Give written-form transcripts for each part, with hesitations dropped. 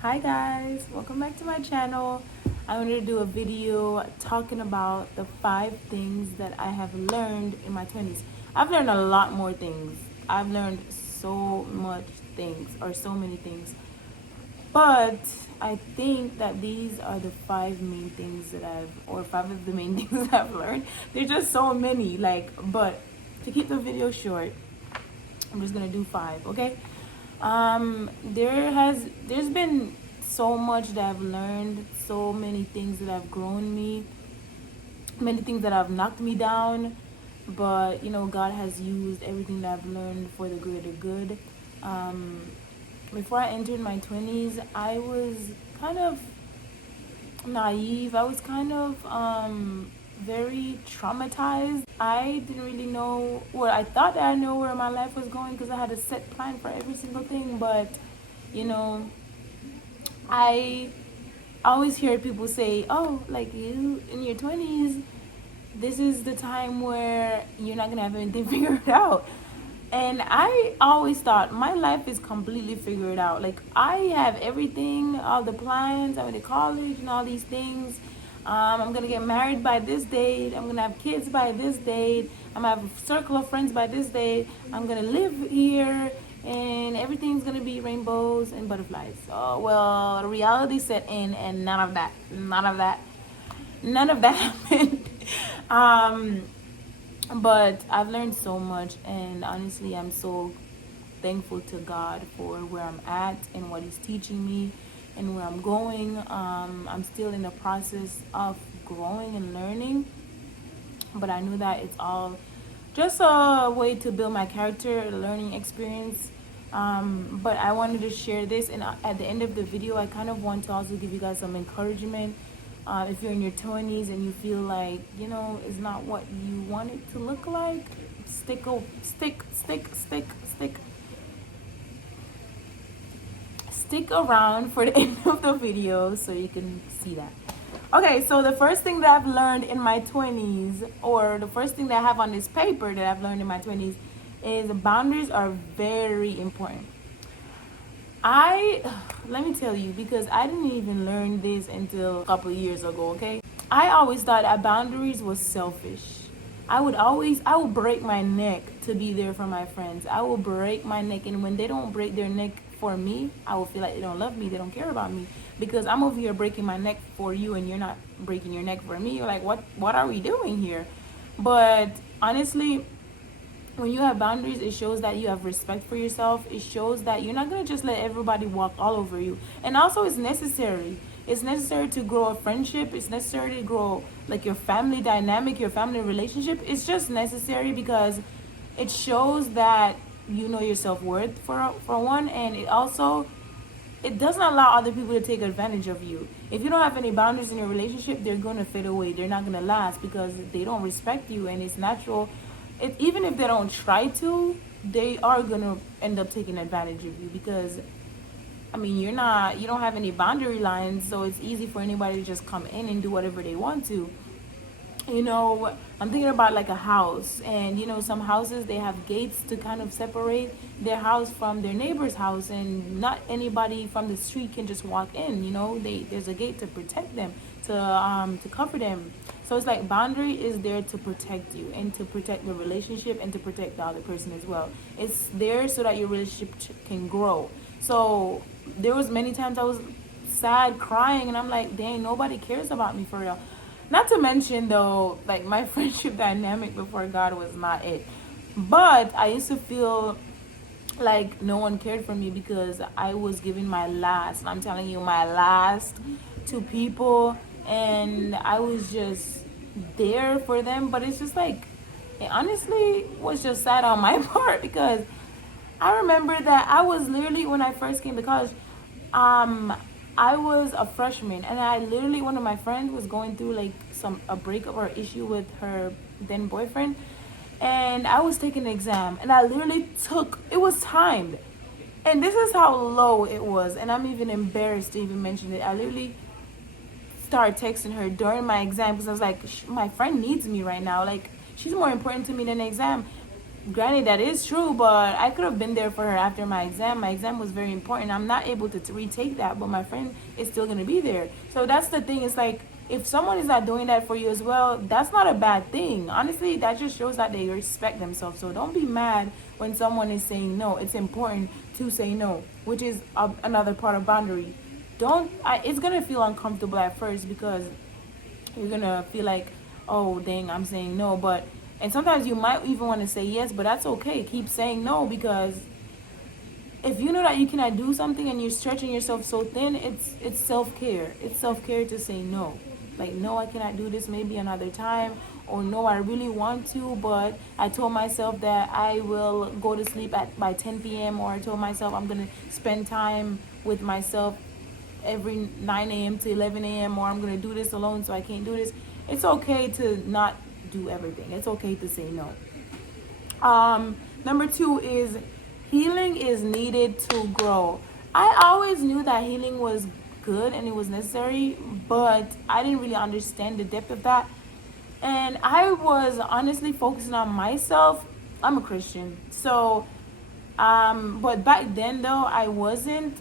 Hi guys, welcome back to my channel. I wanted to do a video talking about the 5 things that I have learned in my 20s. I've learned a lot more things. I've learned so much things or so many things. But I think that these are the 5 main things that or 5 of the main things I've learned. There's just so many, but to keep the video short, I'm just gonna do 5, okay? There's been so much that I've learned, so many things that have grown me, many things that have knocked me down, but God has used everything that I've learned for the greater good. Um, Before I entered my 20s, I was kind of naive. I was kind of very traumatized. I didn't really know, well, I thought that I knew where my life was going because I had a set plan for every single thing, but you know, I always hear people say, oh, like you in your 20s, this is the time where you're not gonna have anything figured out. And I always thought my life is completely figured out. Like I have everything, all the plans. I went to college and all these things. I'm gonna get married by this date. I'm gonna have kids by this date. I'm gonna have a circle of friends by this date. I'm gonna live here, and everything's gonna be rainbows and butterflies. Oh well, reality set in, and none of that happened. um, but I've learned so much, and honestly, I'm so thankful to God for where I'm at and what He's teaching me and where I'm going. I'm still in the process of growing and learning, but I knew that it's all just a way to build my character, a learning experience. But I wanted to share this, and at the end of the video, I kind of want to also give you guys some encouragement. If you're in your 20s and you feel like it's not what you want it to look like, stick around for the end of the video so you can see that. Okay, so the first thing that I've learned in my 20s, or the first thing that I have on this paper that I've learned in my 20s, is boundaries are very important. I Let me tell you, because I didn't even learn this until a couple of years ago, okay? I always thought that boundaries was selfish. I would break my neck to be there for my friends. I will break my neck, and when they don't break their neck for me, I will feel like they don't love me, they don't care about me, because I'm over here breaking my neck for you and you're not breaking your neck for me. You're like, what are we doing here? But honestly, when you have boundaries, it shows that you have respect for yourself. It shows that you're not going to just let everybody walk all over you. And also, it's necessary. It's necessary to grow a friendship. It's necessary to grow like your family dynamic, your family relationship. It's just necessary because it shows that you know your self-worth for one, and it doesn't allow other people to take advantage of you. If you don't have any boundaries in your relationship, they're going to fade away. They're not going to last because they don't respect you, and it's natural. Even if they don't try to, they are going to end up taking advantage of you because, I mean, you don't have any boundary lines, so it's easy for anybody to just come in and do whatever they want to. I'm thinking about like a house, and some houses, they have gates to kind of separate their house from their neighbor's house, and not anybody from the street can just walk in. There's a gate to protect them, to cover them. So it's like boundary is there to protect you and to protect the relationship and to protect the other person as well. It's there so that your relationship can grow. So there was many times I was sad, crying, and I'm like, dang, nobody cares about me for real. Not to mention though, like my friendship dynamic before God was not it. But I used to feel like no one cared for me because I was giving my last. I'm telling you, my last to people, and I was just there for them. But it's just like, it honestly was just sad on my part because I remember that I was literally, when I first came to college, I was a freshman, and I literally, one of my friends was going through like a breakup or issue with her then boyfriend, and I was taking an exam, and I literally it was timed, and this is how low it was, and I'm even embarrassed to even mention it. I literally started texting her during my exam because I was like, my friend needs me right now. Like, she's more important to me than the exam. granted, that is true, but I could have been there for her after my exam. My exam was very important. I'm not able to retake that, but my friend is still going to be there. So that's the thing. It's like, if someone is not doing that for you as well, that's not a bad thing. Honestly, that just shows that they respect themselves. So don't be mad when someone is saying no. It's important to say no, which is another part of boundary. It's going to feel uncomfortable at first, because you're going to feel like, oh, dang, I'm saying no. And sometimes you might even want to say yes, but that's okay. Keep saying no, because if you know that you cannot do something and you're stretching yourself so thin, it's self-care. It's self-care to say no. Like, no, I cannot do this, maybe another time. Or no, I really want to, but I told myself that I will go to sleep by 10 p.m. Or I told myself I'm going to spend time with myself every 9 a.m. to 11 a.m. Or I'm going to do this alone, so I can't do this. It's okay to not do everything. It's okay to say no. Number 2 is healing is needed to grow. I always knew that healing was good and it was necessary, but I didn't really understand the depth of that. And I was honestly focusing on myself. I'm a Christian, so but back then though I wasn't.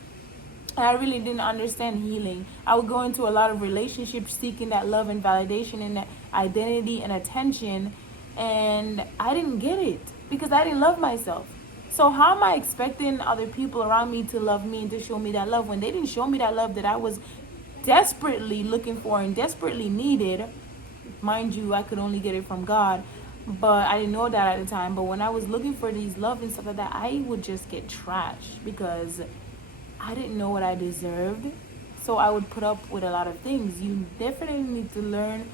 I really didn't understand healing. I would go into a lot of relationships seeking that love and validation and that identity and attention, and I didn't get it because I didn't love myself. So how am I expecting other people around me to love me and to show me that love when they didn't show me that love that I was desperately looking for and desperately needed? Mind you, I could only get it from God, but I didn't know that at the time. But when I was looking for these love and stuff like that, I would just get trashed because I didn't know what I deserved. So I would put up with a lot of things. You definitely need to learn.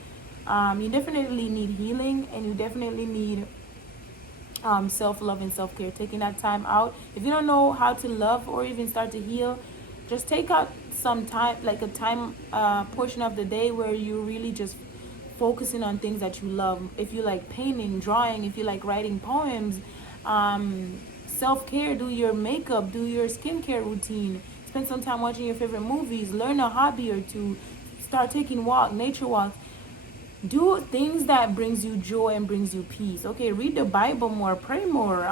You definitely need healing, and you definitely need self-love and self-care. Taking that time out. If you don't know how to love or even start to heal, just take out some time, like a time portion of the day where you really just focusing on things that you love. If you like painting, drawing, if you like writing poems, self-care, do your makeup, do your skincare routine, spend some time watching your favorite movies, learn a hobby or two, start taking nature walks. Do things that brings you joy and brings you peace. Okay, read the Bible more, pray more.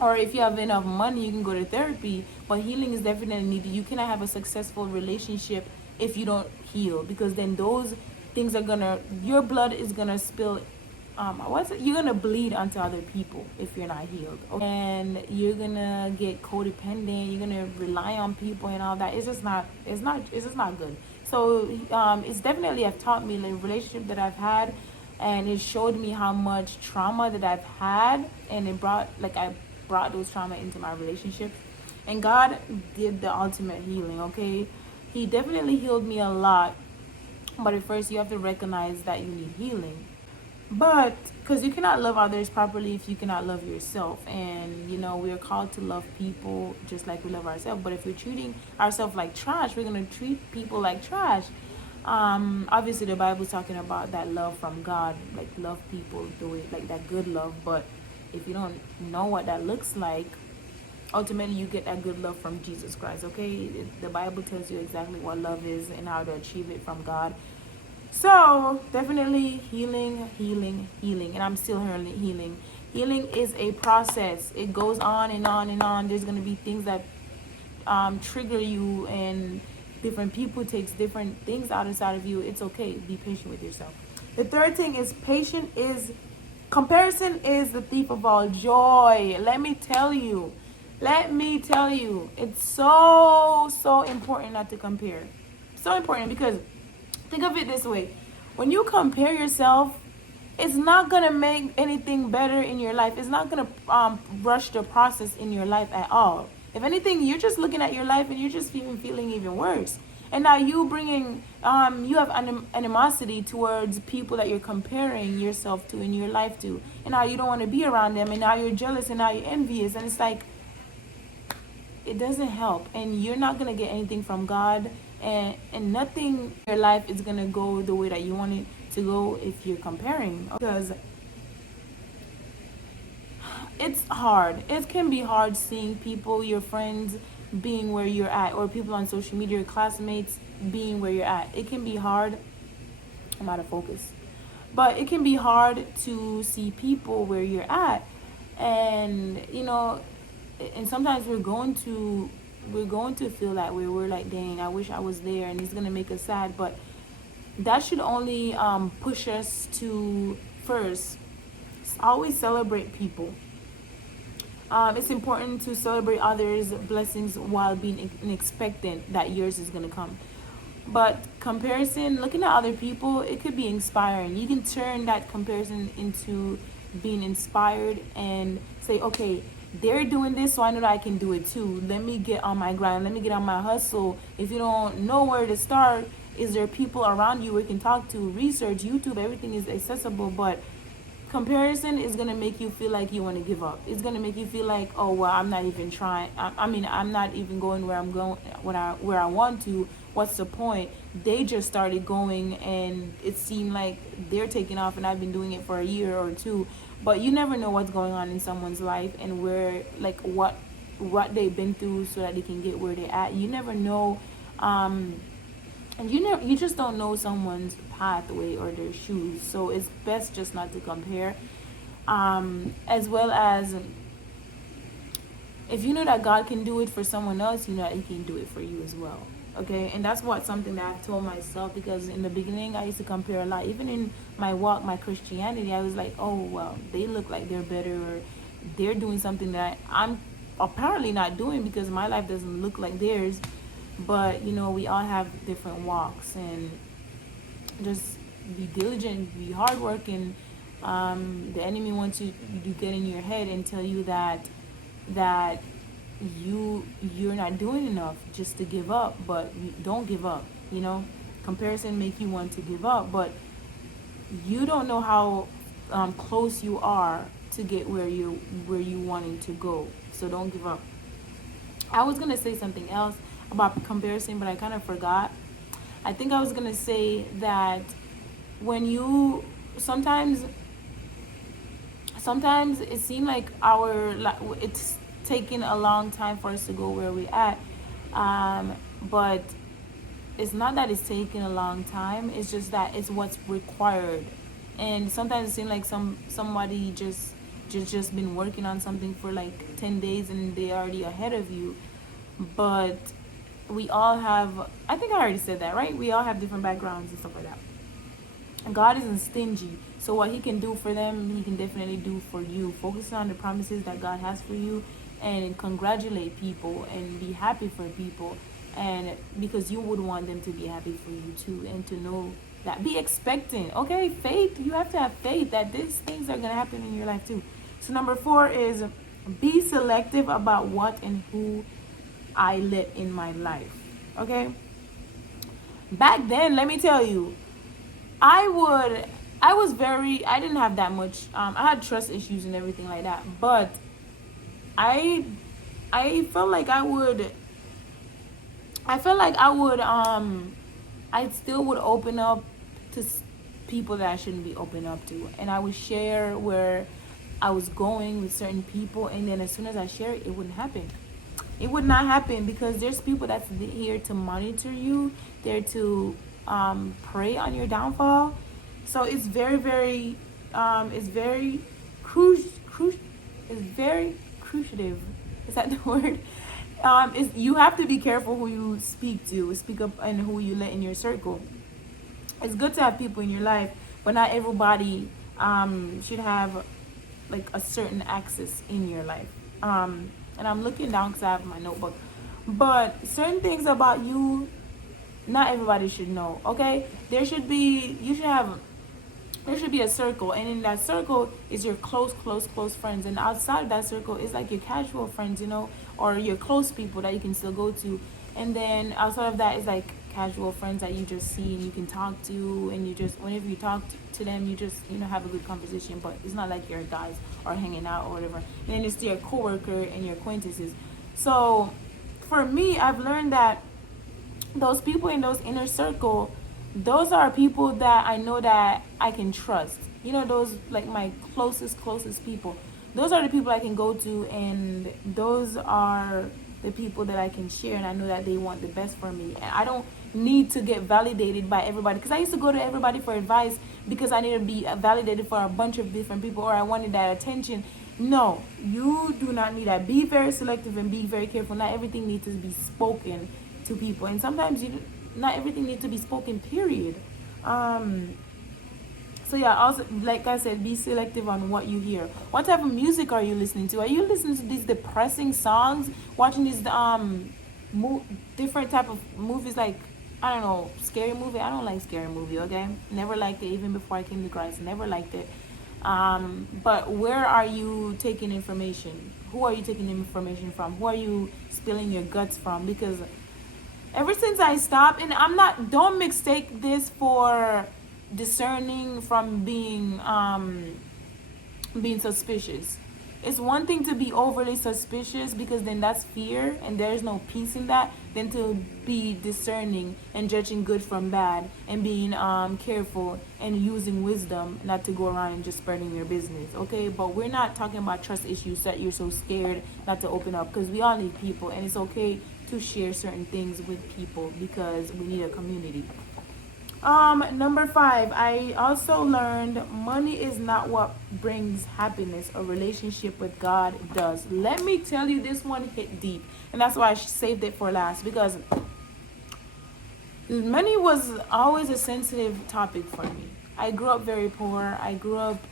Or if you have enough money, you can go to therapy. But healing is definitely needed. You cannot have a successful relationship if you don't heal, because then those things are your blood is gonna spill. You're gonna bleed onto other people if you're not healed, okay? And you're gonna get codependent. You're gonna rely on people and all that. It's just not good. So it's definitely have taught me, the relationship that I've had, and it showed me how much trauma that I've had, and I brought those trauma into my relationships, and God did the ultimate healing. Okay, He definitely healed me a lot, but at first you have to recognize that you need healing. But because you cannot love others properly if you cannot love yourself. And we are called to love people just like we love ourselves. But if we're treating ourselves like trash, we're going to treat people like trash. Obviously the Bible's talking about that love from God, like love people the way, like that good love. But if you don't know what that looks like, ultimately you get that good love from Jesus Christ. Okay, the Bible tells you exactly what love is and how to achieve it from God. So definitely healing, and I'm still healing. Healing is a process. It goes on and on and on. There's going to be things that trigger you, and different people takes different things out inside of you. It's okay. Be patient with yourself. The third thing is comparison is the thief of all joy. Let me tell you, it's so important not to compare. So important, because think of it this way. When you compare yourself, it's not going to make anything better in your life. It's not going to rush the process in your life at all. If anything, you're just looking at your life and you're just feeling even worse. And now you have animosity towards people that you're comparing yourself to in your life to. And now you don't want to be around them. And now you're jealous and now you're envious. And it's like, it doesn't help. And you're not going to get anything from God. And nothing in your life is going to go the way that you want it to go if you're comparing. Because it's hard. It can be hard seeing people, your friends, being where you're at, or people on social media, your classmates, being where you're at. It can be hard. I'm out of focus. But it can be hard to see people where you're at. And and sometimes we're going to feel that way. We're like, dang, I wish I was there, and it's gonna make us sad. But that should only push us to first always celebrate people. It's important to celebrate others' blessings while being expectant that yours is gonna come. But comparison, looking at other people, it could be inspiring. You can turn that comparison into being inspired and say, okay, they're doing this, so I know that I can do it too. Let me get on my grind. Let me get on my hustle. If you don't know where to start, is there people around you we can talk to? Research, YouTube, everything is accessible. But comparison is gonna make you feel like you want to give up. It's gonna make you feel like, oh well, I'm not even trying. I mean, I'm not even going where I'm going where I want to. What's the point? They just started going, and it seemed like they're taking off, and I've been doing it for a year or two. But you never know what's going on in someone's life and where, like, what they've been through so that they can get where they're at. You never know. And you just don't know someone's pathway or their shoes, so it's best just not to compare. As well as, if you know that God can do it for someone else, you know that He can do it for you as well. Okay, and that's something that I've told myself, because in the beginning I used to compare a lot. Even in my walk, my Christianity, I was like, oh well, they look like they're better, or they're doing something that I'm apparently not doing, because my life doesn't look like theirs. But we all have different walks, and just be diligent, be hardworking. The enemy wants you to get in your head and tell you that you're not doing enough, just to give up. But don't give up. Comparison make you want to give up, but you don't know how close you are to get where you wanting to go. So don't give up. I was gonna say something else about comparison, but I kind of forgot. I think I was gonna say that when you sometimes it seems like it's taking a long time for us to go where we're at, but it's not that it's taking a long time. It's just that it's what's required. And sometimes it seems like somebody just been working on something for like 10 days and they're already ahead of you. But we all have, I think I already said that, right? We all have different backgrounds and stuff like that. And God isn't stingy. So what He can do for them, He can definitely do for you. Focus on the promises that God has for you, and congratulate people and be happy for people. And because you would want them to be happy for you too, and to know that, be expectant. Okay, faith, you have to have faith that these things are going to happen in your life too. So number 4 is be selective about what and who I let in my life. Okay, back then, let me tell you, I didn't have that much, I had trust issues and everything like that, but I felt like I still would open up to people that I shouldn't be open up to, and I would share where I was going with certain people, and then as soon as I share it, it wouldn't happen. It would not happen, because there's people that's here to monitor you, there to prey on your downfall. So it's very, very, it's very cruciative. Is that the word? You have to be careful who you speak up, and who you let in your circle. It's good to have people in your life, but not everybody should have like a certain access in your life. And I'm looking down because I have my notebook. But certain things about you, not everybody should know. Okay, there should be a circle, and in that circle is your close friends, and outside of that circle is like your casual friends, or your close people that you can still go to. And then outside of that is like casual friends that you just see and you can talk to, and you just, whenever you talk to them, you just have a good conversation, but it's not like your guys are hanging out or whatever. And then it's your coworker and your acquaintances. So for me, I've learned that those people in those inner circle, those are people that I know that I can trust. Those like my closest people. Those are the people I can go to, and those are the people that I can share, and I know that they want the best for me. And I don't need to get validated by everybody, because I used to go to everybody for advice because I needed to be validated for a bunch of different people, or I wanted that attention. No, you do not need that. Be very selective and be very careful. Not everything needs to be spoken to people, and sometimes not everything needs to be spoken. Period. Um, so yeah, also like I said, be selective on what you hear. What type of music are you listening to? Are you listening to these depressing songs? Watching these different type of movies like, I don't know, scary movie? I don't like scary movie. Okay, never liked it even before I came to Christ. Never liked it. But where are you taking information? Who are you taking information from? Who are you spilling your guts from? Because ever since I stopped, and don't mistake this for discerning from being suspicious. It's one thing to be overly suspicious, because then that's fear and there's no peace in that, than to be discerning and judging good from bad and being careful and using wisdom, not to go around and just spreading your business. Okay, but we're not talking about trust issues that you're so scared not to open up, because we all need people, and it's okay to share certain things with people because we need a community. Number 5, I also learned money is not what brings happiness. A relationship with God does. Let me tell you, this one hit deep, and that's why I saved it for last, because money was always a sensitive topic for me. I grew up very poor. I grew up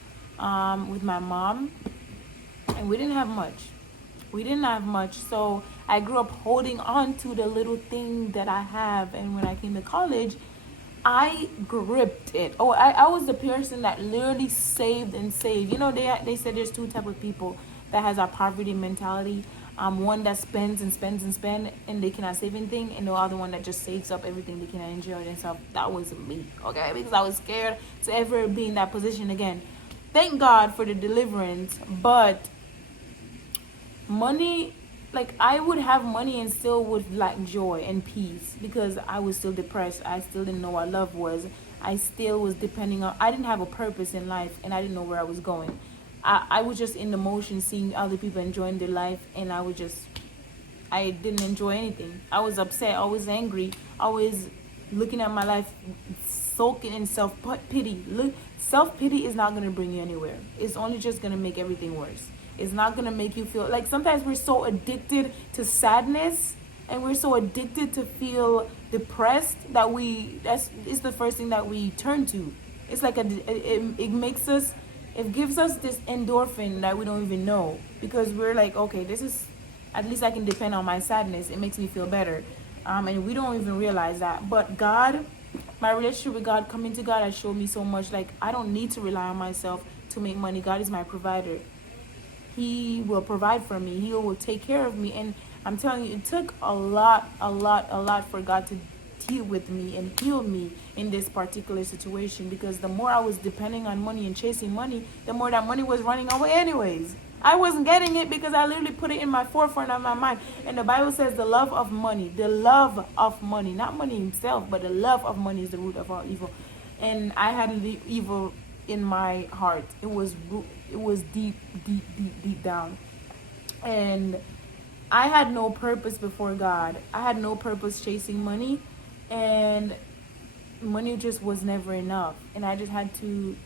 with my mom, and we didn't have much. So I grew up holding on to the little thing that I have, and when I came to college, I gripped it. Oh, I was the person that literally saved and saved. You know, they said there's two type of people that has a poverty mentality. One that spends and spends and spend, and they cannot save anything, and the other one that just saves up everything they can enjoy themselves. That was me, okay? Because I was scared to ever be in that position again. Thank God for the deliverance, but money, like, I would have money and still would lack joy and peace, because I was still depressed. I still didn't know what love was. I still was depending on, I didn't have a purpose in life, and I didn't know where I was going. I was just in the motion, seeing other people enjoying their life, and I didn't enjoy anything. I was upset, always angry, always looking at my life, soaking in self-pity. Look, self-pity is not going to bring you anywhere. It's only just going to make everything worse. It's not going to make you feel, like, sometimes we're so addicted to sadness, and we're so addicted to feel depressed that it's the first thing that we turn to. It's like it gives us this endorphin that we don't even know, because we're like, okay, this is, at least I can depend on my sadness. It makes me feel better. And we don't even realize that. But God, my relationship with God, coming to God, has showed me so much. Like, I don't need to rely on myself to make money. God is my provider. He will provide for me. He will take care of me. And I'm telling you, it took a lot for God to deal with me and heal me in this particular situation, because the more I was depending on money and chasing money, the more that money was running away anyways. I wasn't getting it because I literally put it in my forefront of my mind. And the Bible says the love of money, not money himself, but the love of money is the root of all evil. And I had the evil in my heart. It was deep down. And I had no purpose before God. I had no purpose chasing money, and money just was never enough. And I just had to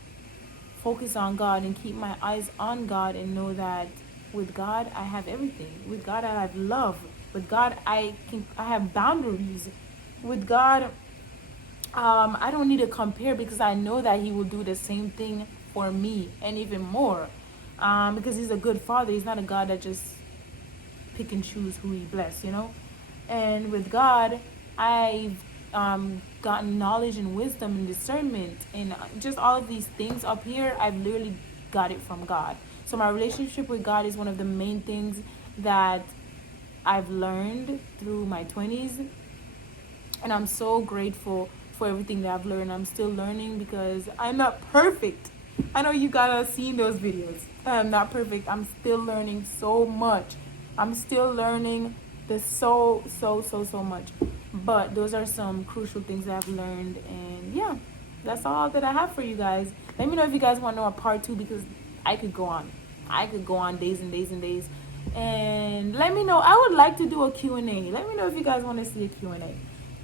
focus on God and keep my eyes on God, and know that with God I have everything. With God I have love. With God I have boundaries. With God I don't need to compare, because I know that He will do the same thing for me and even more, because He's a good Father. He's not a God that just pick and choose who He bless, you know. And with God I've gotten knowledge and wisdom and discernment, and just all of these things up here, I've literally got it from God. So my relationship with God is one of the main things that I've learned through my 20s, and I'm so grateful for everything that I've learned. I'm still learning, because I'm not perfect. I know you guys have seen those videos. I'm not perfect. I'm still learning so much. I'm still learning this so much. But those are some crucial things that I've learned. And yeah, that's all that I have for you guys. Let me know if you guys want to know a part 2, because I could go on. Days and days and days. And let me know. I would like to do a Q&A. Let me know if you guys want to see a Q&A.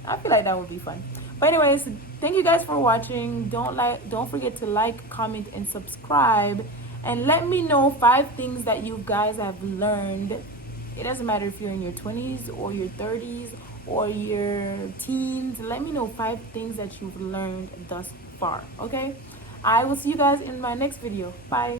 I feel like that would be fun. But anyways, thank you guys for watching. Don't forget to like, comment, and subscribe. And let me know 5 things that you guys have learned. It doesn't matter if you're in your 20s or your 30s or your teens. Let me know 5 things that you've learned thus far, okay? I will see you guys in my next video. Bye.